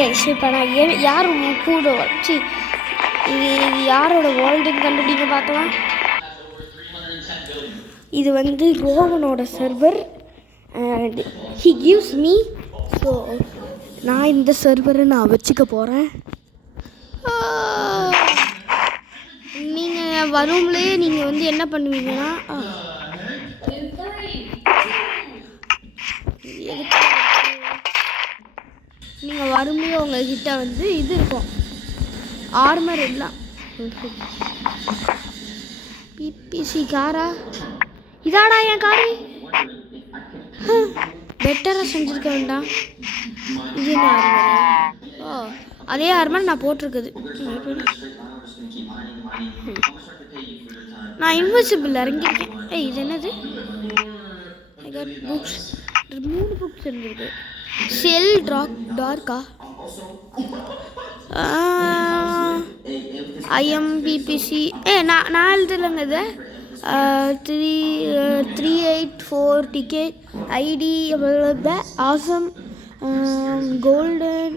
S இப்போ நான் யார் கூட வச்சு இது யாரோட வேர்ல்டுன்னு கண்டுபிடிங்க பார்க்கலாம். இது வந்து ரோவனோட server and he gives me. So நான் இந்த சர்வரை நான் வச்சுக்க போகிறேன். நீங்கள் வரும்லேயே நீங்கள் வந்து என்ன பண்ணுவீங்கன்னா நீங்கள் வரும்போது உங்கள்கிட்ட வந்து இது இருக்கும், ஆர்மர் எல்லாம். பிபிசி காரா இதாடா என் காரு. பெட்டராக செஞ்சுருக்க வேண்டாம். இது என்ன ஆர்மர்? ஓ அதே ஆர்மர் நான் போட்டிருக்குது. நான் இன்விசிபிள் இறங்கியிருக்கேன். இது என்னது? புக்ஸ் 3 புக்ஸ் இருந்திருக்கு. செல் டார்க்கா ஐஎம்பிபிசி நான் எழுதலைங்க இது. 384 ticket ID awesome golden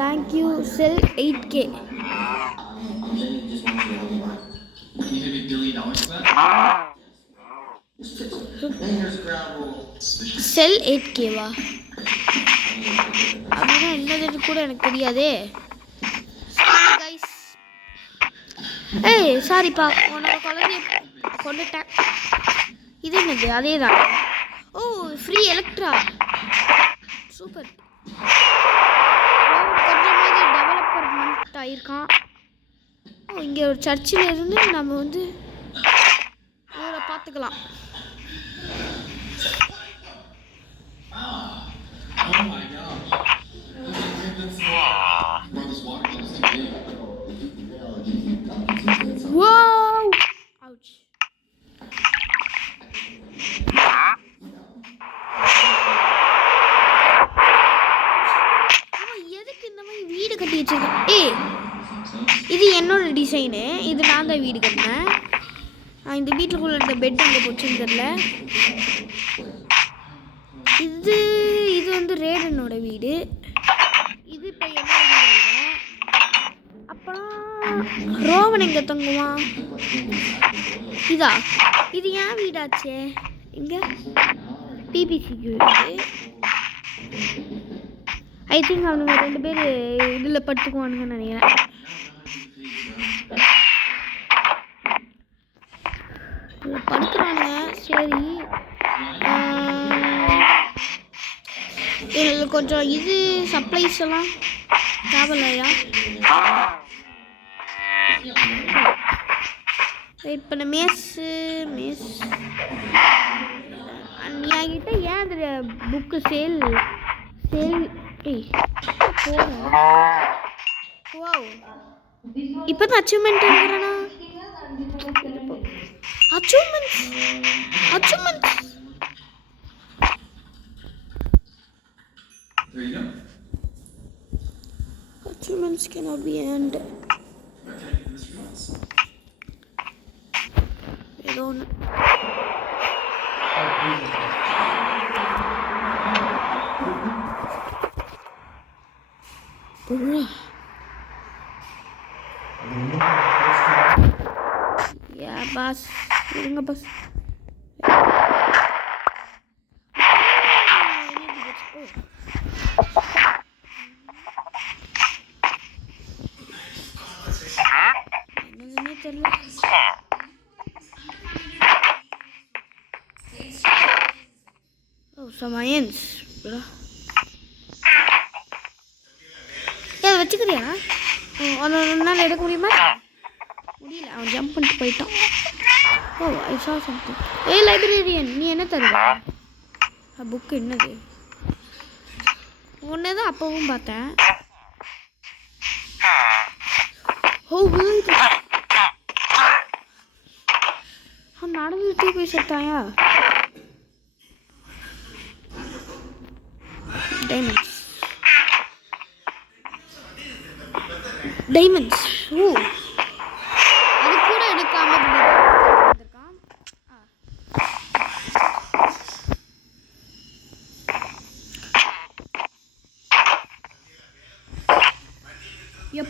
thank you cell 8K. Cell 8Kவா? அப்படின்னா என்னதுன்னு கூட எனக்கு தெரியாதே. சாரிப்பா உன்னோட குழந்தைய கொண்டுட்டேன். இது என்னது? அதே தான். ஓ ஃப்ரீ எலக்ட்ரா, சூப்பர். கொஞ்சமாவது டெவலப்மெண்ட் ஆகியிருக்கான். ஓ இங்கே ஒரு சர்ச்சில் இருந்து நம்ம வந்து இவரை பார்த்துக்கலாம். எதுக்கு இந்த மாதிரி வீடு கட்டி வச்சிருக்கேன்? இது என்னோட டிசைனு. இது நான் தான் வீடு கட்டினேன். இந்த வீட்டுக்குள்ள இருந்த பெட் அங்கே போச்சுன்னு தெரியல. இது வந்து ரேடனோட வீடு. இது இப்போ என்னோட வீடு. அப்புறம் ரோவன் எங்கே தங்குவான்? இது ஏன் வீடாச்சே. இங்கே பிபிசிக்கு வீடு. ஐ திங்க் அவனுங்க 2 பேர் இதில் படுத்துக்குவானுங்கன்னு நினைக்கிறேன். படுத்துறானுங்க. சரி இதில் கொஞ்சம் இது சப்ளைஸ் எல்லாம் தேவையில்லையா? இப்போ நான் மேஸ் என்கிட்ட ஏன் அதில் புக்கு சேல் இப்போ தான் அச்சீவ்மெண்ட் இருக்கிறேன்னா achievements cannot be earned. I don't know. Yeah, boss. இருங்க boss. என்னதுன்னே தெரியல. சமயன்ஸ் அதை வச்சுக்கிறியா? நாள் எடுக்க முடியுமா? முடியல, அவன் ஜம்ப் பண்ணிட்டு போயிட்டான். ஓ ஐ சா சம்திங். லைப்ரரியன் நீ என்ன தருவ? புக்கு என்னது? ஒன்று தான் அப்பவும் பார்த்தேன். ஓ நடந்துட்டு போய் செத்தாயா? டைமண்ட்ஸ். ஓ அது கூட எடுக்காம வந்திருக்கான்.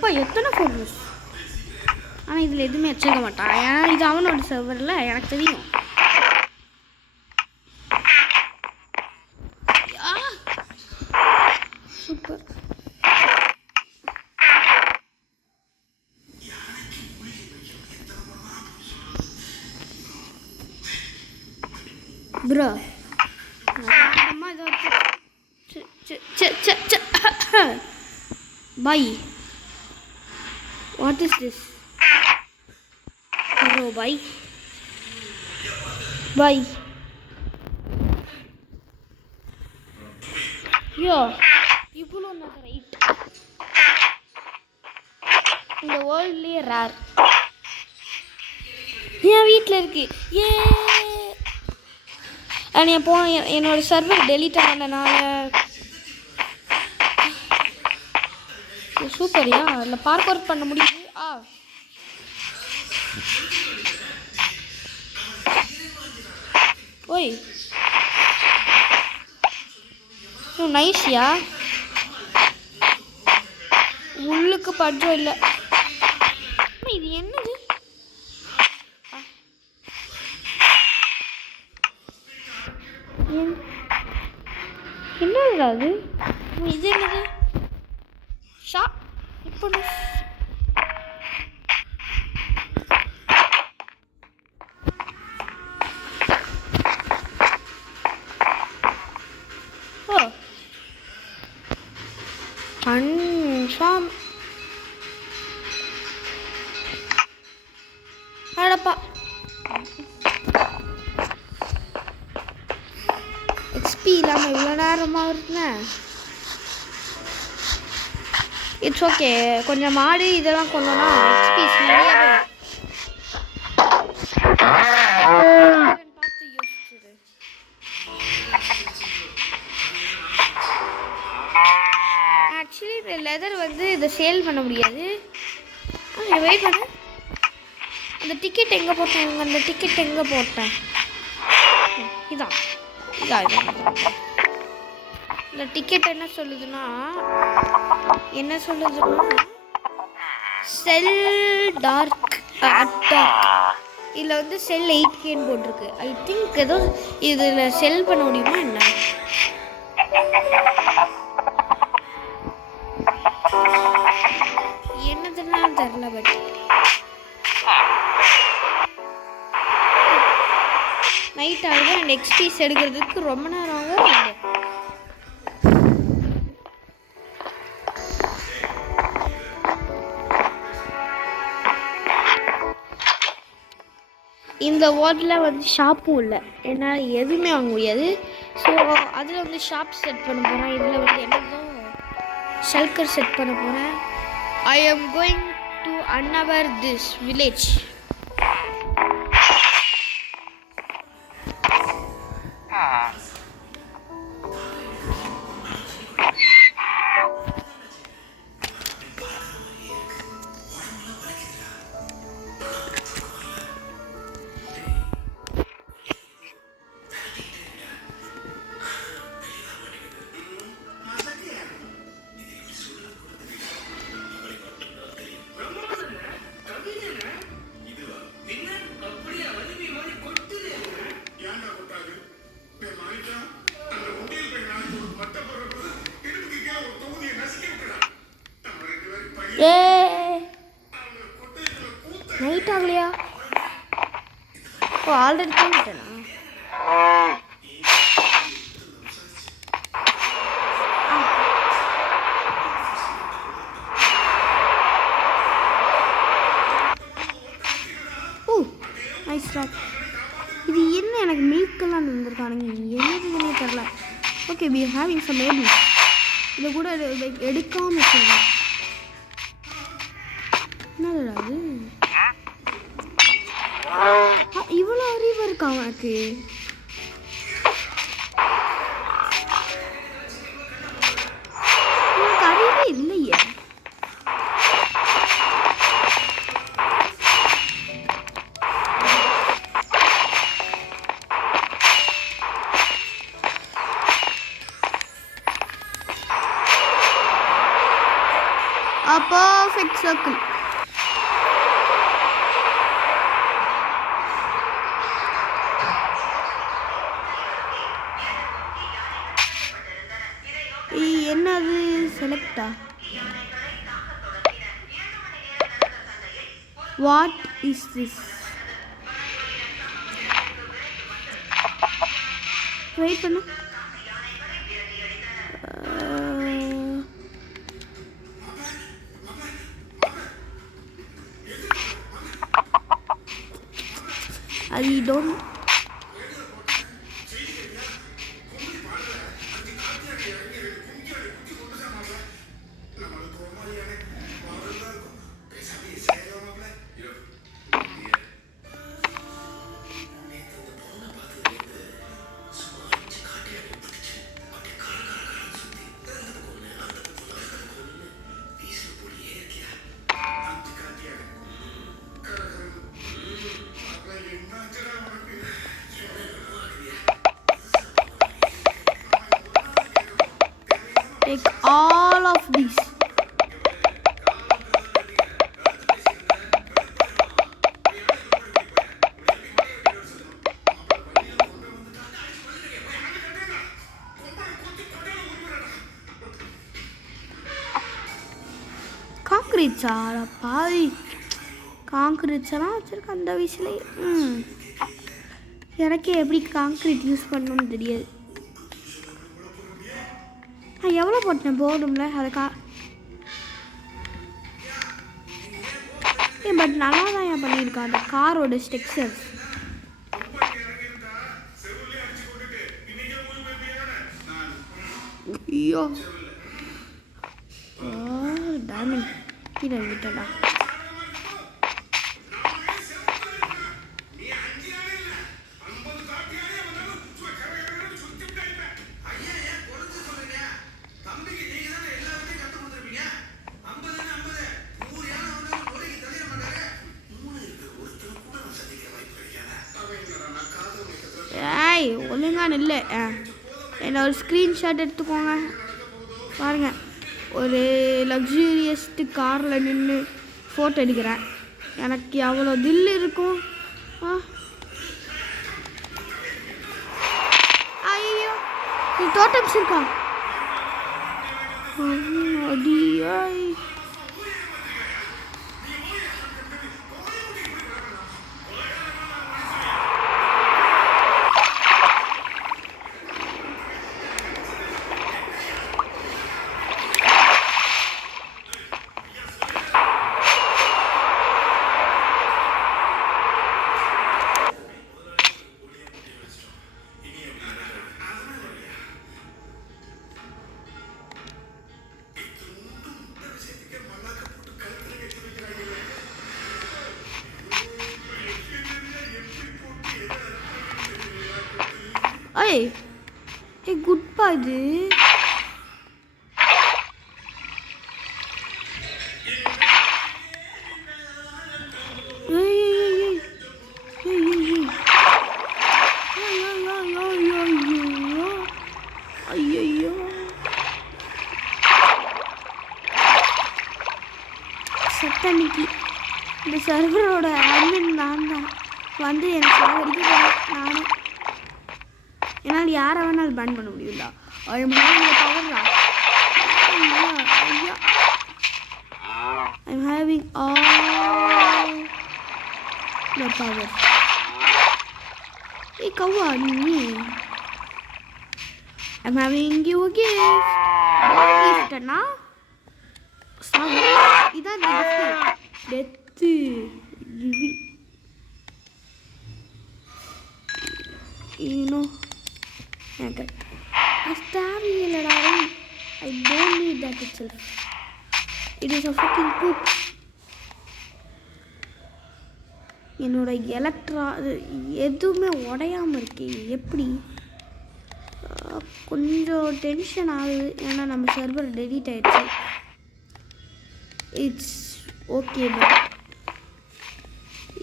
அப்பா எத்தனை ஃபோட்டோஸ். ஆனால் இதில் எதுவுமே வச்சுக்க மாட்டான். ஏன்னா இது அவனோட சர்வரில் எனக்கு தெரியும். சூப்பர். ப்ரோ அம்மா இதை bye what is this bro bye bye yo இவ்வளோ ரைட் இந்த வேர்ல்ட்லேயே ரேர் என் வீட்டில் இருக்கு. ஏ என் என்னோட சர்வர் டெலீட் ஆனதுனால சூப்பரியா அதில் பார்க் ஒர்க் பண்ண முடியுது. ஓய் நைஸ்யா. உள்ளுக்கு பட்ஜம் இல்லை. இது என்னது? என்னது அது? இது என்னது? ஷாப் இப்போ கன்ஃபார்ம் அடப்பா எக்ஸ்பி இல்லாமல் இவ்வளோ நேரமாக இருக்குண்ணே. It's okay. கொஞ்சம் மாடு இதெல்லாம் கொண்டோன்னா எக்ஸ்பீஸ் நிறையாவே பார்த்து யோசிச்சுது. ஆக்சுவலி இந்த லெதர் வந்து இதை சேல் பண்ண முடியாது. வெயிட் பண்ண. அந்த டிக்கெட் எங்கே போட்டேன்? அந்த டிக்கெட் எங்கே போட்டேன்? இதான் இந்த டிக்கெட் என்ன சொல்லுதுன்னா செல் டார்க் இதில் வந்து செல் 8Kன்னு போட்டிருக்கு. ஐ திங்க் ஏதோ இதில் செல் பண்ண முடியுமா என்ன? என்னதுன்னா தெரில. பட் நைட் ஆகுது. அண்ட் எக்ஸ்பீஸ் எடுக்கிறதுக்கு ரொம்ப நேரம் ஆகும். இந்த வார்டில் வந்து ஷாப்பும் இல்லை. என்னால் எதுவுமே வாங்க முடியாது. ஸோ அதில் வந்து ஷாப் செட் பண்ண போகிறேன். இதில் வந்து என்னதோ ஷெல்கர் செட் பண்ண போகிறேன். I am going to unaware this village. Night ஆகலையா? ஓ ஆல்ரெடி தூங்கிட்டேனா? Oh nice rock. இது என்ன எனக்கு மில்கெல்லாம் இருந்திருக்கானுங்க. என்னதுன்னே தெரில. Okay we having some baby. இதை கூட எடுக்காமல் வச்சுருக்கேன். என்னது அது? இவ்வளோ அறிவு இருக்கா அவனுக்கு? எனக்கு அறிவே இல்லையே. Perfect circle. என்னது செலக்டா? What is this? வெயிட் பண்ணு. I don't. Take all of these. Concrete சாரா பாவி. காங்கிரீட் எல்லாம் வச்சிருக்க அந்த வயசுலேயே. எனக்கே எப்படி காங்கிரீட் யூஸ் பண்ணணும்னு தெரியாது. எவ்வளோ போட்டேன் போடும்ல அதுக்கா. பட் நல்லா தான் ஏன் பண்ணியிருக்கான் அந்த காரோட ஸ்ட்ரக்சர்ஸ். ஐயோ டைமண்ட் கீழே விட்டடா. ஒழுங்கான இல்லை. என்ன ஒரு ஸ்க்ரீன்ஷாட் எடுத்துக்கோங்க பாருங்க. ஒரு லக்ஸூரியஸ்ட்டு காரில் நின்று ஃபோட்டோ எடுக்கிறேன். எனக்கு அவ்வளோ தில் இருக்கும். ஐயோ நீ டோட்டம்ஸ் இருக்கா? அடியாய் குட்பா இது. ஐயோ சட்டன்னைக்கு இந்த சர்வரோட அட்மின் நான் தான் வந்து எனக்கு சாவடிக்க நானே. என்னால் யாரை வேணாலும் பேன் பண்ண முடியும்ல. I'm having all the power. Hey kawa ni. I'm having you a gift. Gift na? Idan death. Giving. You know. Okay. I don't need that itself. It is a fucking poop. என்னோட Electra எதுவுமே உடையாமல் இருக்கு. எப்படி கொஞ்சம் tension ஆகுது. ஏன்னா நம்ம server delete ஆயிடுச்சு. It's okay.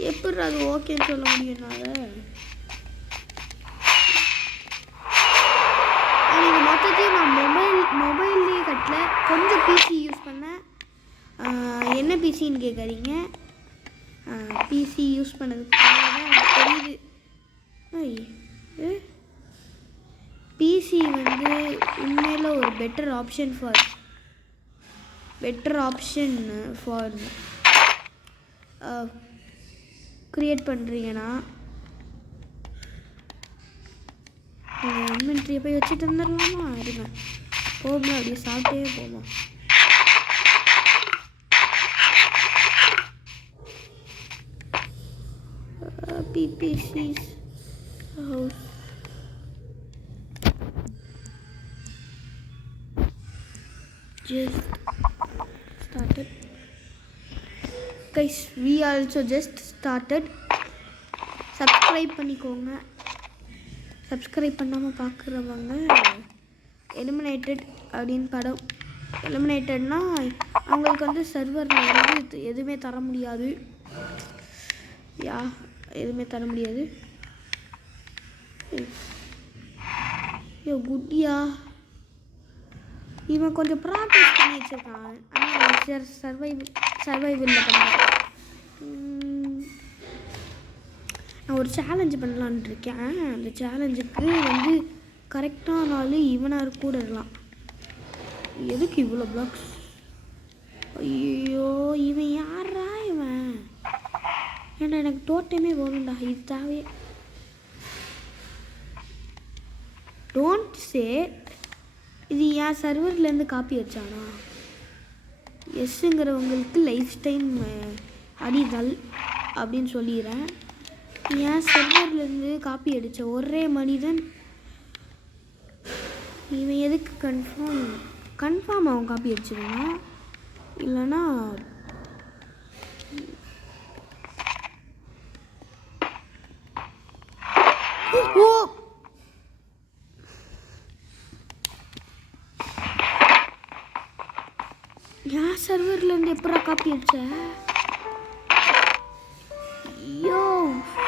எப்படி அது ஓகேன்னு சொல்ல முடியும்னால மொத்தத்தையும் நான் மொபைல்லேயே கட்டல. கொஞ்சம் பிசி யூஸ் பண்ணேன். என்ன பிசின்னு கேட்குறீங்க. பிசி யூஸ் பண்ணதுக்கு தெரியுது. பிசி வந்து உண்மையில் ஒரு பெட்டர் ஆப்ஷன் ஃபார் க்ரியேட் பண்ணுறீங்கன்னா இன்வென்ட்ரியை போய் வச்சுட்டு வந்துடலாமா? இருங்க, போகலாம், அப்படியே சாப்பிட்டே போவோம். PPC's house. Just started. Guys, we also just started. Subscribe பண்ணிக்கோங்க. சப்ஸ்கிரைப் பண்ணாமல் பார்க்குறவங்க எலிமினேட்டட் அப்படின்னு படம். எலிமினேட்டட்னா அவங்களுக்கு வந்து சர்வரில் வந்து எதுவுமே தர முடியாது. எதுவுமே தர முடியாது. ஐயோ குட்டியா, இவன் கொஞ்சம் ப்ராக்டிஸ் பண்ணி வச்சுருக்கான். ஆனால் சர்வைவலில் பண்ணுறேன். நான் ஒரு சேலஞ்சு பண்ணலான் இருக்கேன். அந்த சேலஞ்சுக்கு வந்து கரெக்டான நாள் இவனாக கூட இருக்கலாம். எதுக்கு இவ்வளோ பிளாக்ஸ்? ஐயோ, இவன் யாரா இவன்? ஏன்னா எனக்கு டோட்டமே வேணும்டா, இது தேவையே. டோன்ட் சே இது என் சர்வர்லேருந்து காப்பி வச்சானா? எஸ்ஸுங்கிறவங்களுக்கு லைஃப் டைம் அடிதல் அப்படின்னு சொல்லிடுறேன். என் சர்வர்லேருந்து காப்பி அடித்த ஒரே மனிதன் இவன். எதுக்கு கன்ஃபார்ம் அவன் காப்பி அடிச்சிருவான். இல்லைன்னா ஓ என் சர்வர்லேருந்து எப்படா காப்பி அடிச்ச? யோ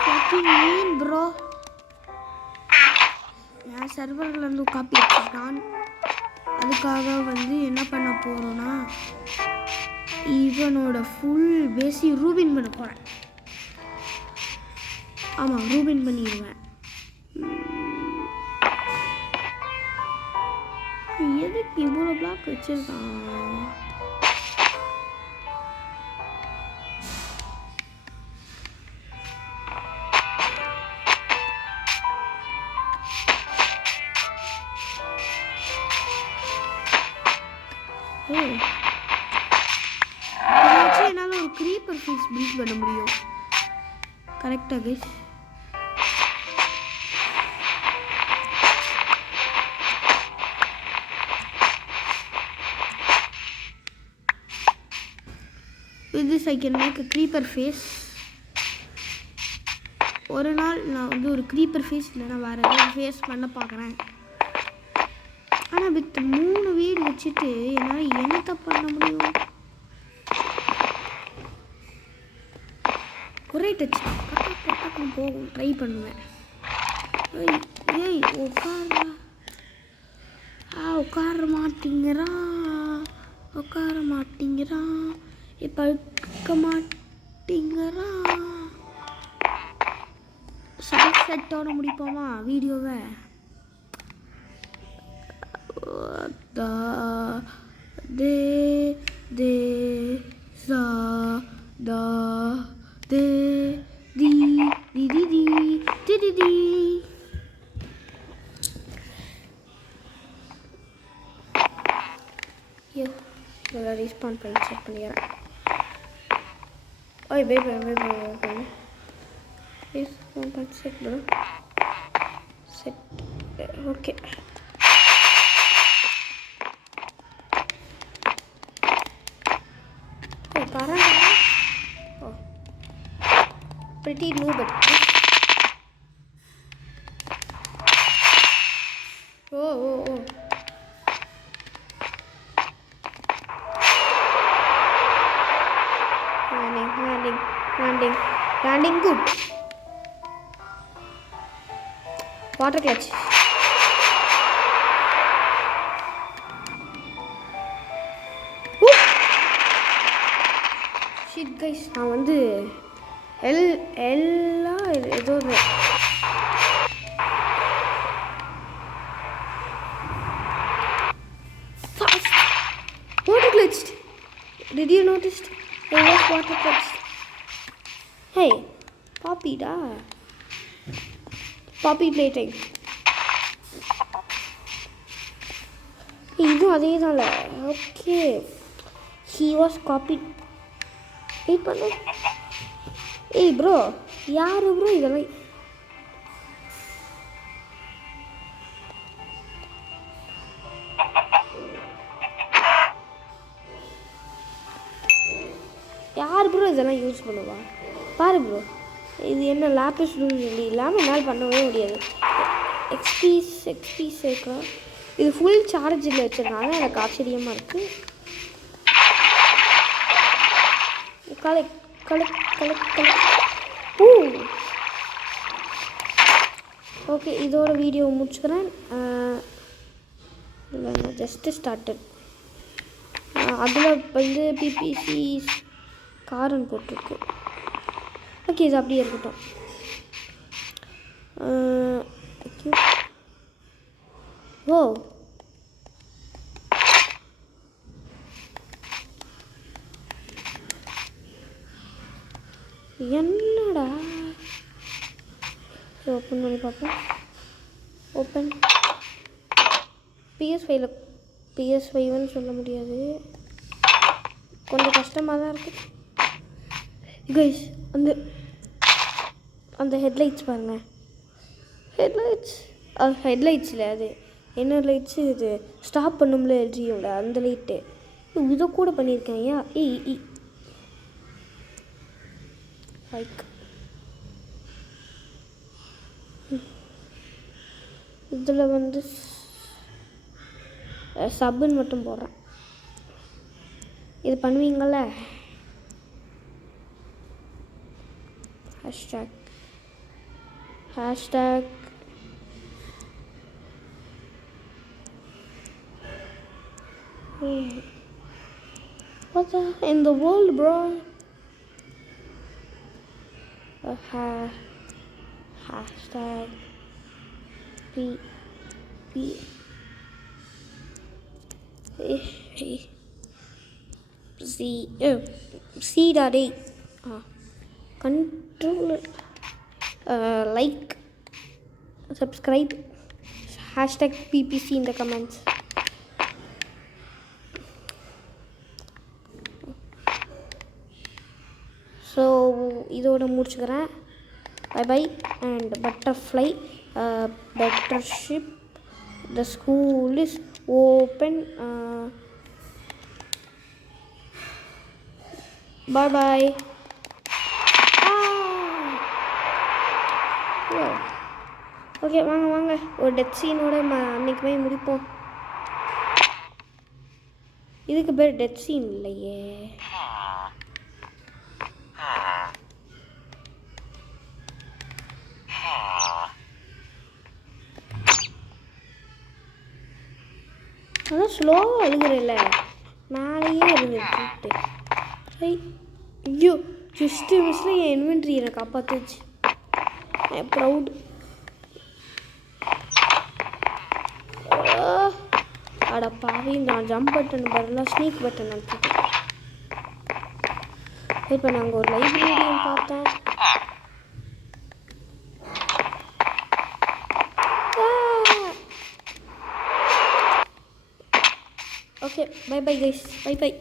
fucking mean bro. என் சர்வர்லேருந்து காப்பி அடிச்சிட்டான். அதுக்காக வந்து என்ன பண்ண போகிறோன்னா இவனோட ஃபுல் பேசி ரூபின் பண்ண போகிறேன். ஆமாம், ரூபின் பண்ணிடுவேன். எதுக்கு இவ்வளோ பிளாக் வச்சிருக்கான்? என்னால் ஒரு க்ரீப்பர் ஃபீஸ் பில்ட் பண்ண முடியும். கரெக்டாக guys? With this I can make a creeper face. ஒரு நாள் நான் வந்து ஒரு க்ரீப்பர் ஃபேஸ் இல்லைன்னா வேறு ஏதாவது ஃபேஸ் பண்ண பார்க்குறேன். ஆனால் வித் 3 வீடு வச்சுட்டு என்னால் என்னத்தை பண்ண முடியும்? ஒரே டச் கரெக்டாக போகும், ட்ரை பண்ணுவேன். ஏய் உட்கார மாட்டேங்கிறான். இப்போ இருக்க மாட்டேங்கிறான். சன்செட்டோட முடிப்போமா வீடியோவை? ரீஸ்பான் பண்ணி செக் பண்ணிடுறேன். ஓய் wait set bro. Set okay. பரவாயில்ல. Oh pretty noob. Oh landing good. Water clutch. Guys நான் வந்து எல்லாம் ஏதோ ஒரு water glitched. Did you notice? It was water glitched. Hey, Poppy da. Poppy playtime. இதுவும் அதே தான்ல. Okay. He was copied. Wait பண்ணு. ஏய் ப்ரோ யாரு ப்ரோ இதெல்லாம்? யார் ப்ரோ இதெல்லாம் யூஸ் பண்ணுவா? பாரு ப்ரோ இது என்ன லேப்டாப் இல்லாமல் என்னால் பண்ணவே முடியாது. எக்ஸ்பி சேர்க்கலாம். இது ஃபுல் சார்ஜில் வச்சதுனால எனக்கு ஆச்சரியமாக இருக்குது. கலெக்ட் ஓ ஓகே இதோட வீடியோ முடிச்சுக்கிறேன். இல்லை ஜஸ்ட்டு ஸ்டார்டட். அதில் வந்து பிபிசி காரன் போட்டிருக்கு. ஓகே இது அப்படியே இருக்கட்டும். ஓ என்னடா ஓப்பன் பண்ணி பார்ப்போம். ஓப்பன் PS5ன்னு சொல்ல முடியாது, கொஞ்சம் கஷ்டமாக தான் இருக்குது கைஸ். அந்த ஹெட்லைட்ஸ் பாருங்கள். ஹெட்லைட்ஸில் அது என்ன லைட்ஸு? இது ஸ்டாப் பண்ணும்ல எல்ஜியோட அந்த லைட்டு. இதை கூட பண்ணியிருக்கேன். ஏன் லைக் இதில் வந்து சப்புன்னு மட்டும் போடுறேன். இது பண்ணுவீங்கள? Hashtag what the in the world bro? Hashtag C.A control like subscribe hashtag PPC in the comments. So இதோட முடிச்சுக்கிறேன். பை அண்ட் பட்டர்ஃப்ளை பெட்டர்ஷிப் the school is open. Bye. Okay வாங்க ஒரு டெத் சீனோட அன்றைக்கி போய் முடிப்போம். இதுக்கு பேர் டெத் சீன் இல்லையே. அதான் ஸ்லோவாக அழுகுறேல்ல, மேலேயே இருந்துட்டு. ஐயோ ஜஸ்ட்டு மிஸ்ஸில் என் இன்வென்ட்ரி என்னை காப்பாற்றுச்சு. ப்ரௌட். அட பாவி, நான் ஜம்ப் பட்டன் பதிலாக ஸ்னீக் பட்டன் அனுப்பிட்டேன். இப்போ நாங்கள் ஒரு லைப்ரரியன் பார்த்தேன். Okay, bye guys, bye.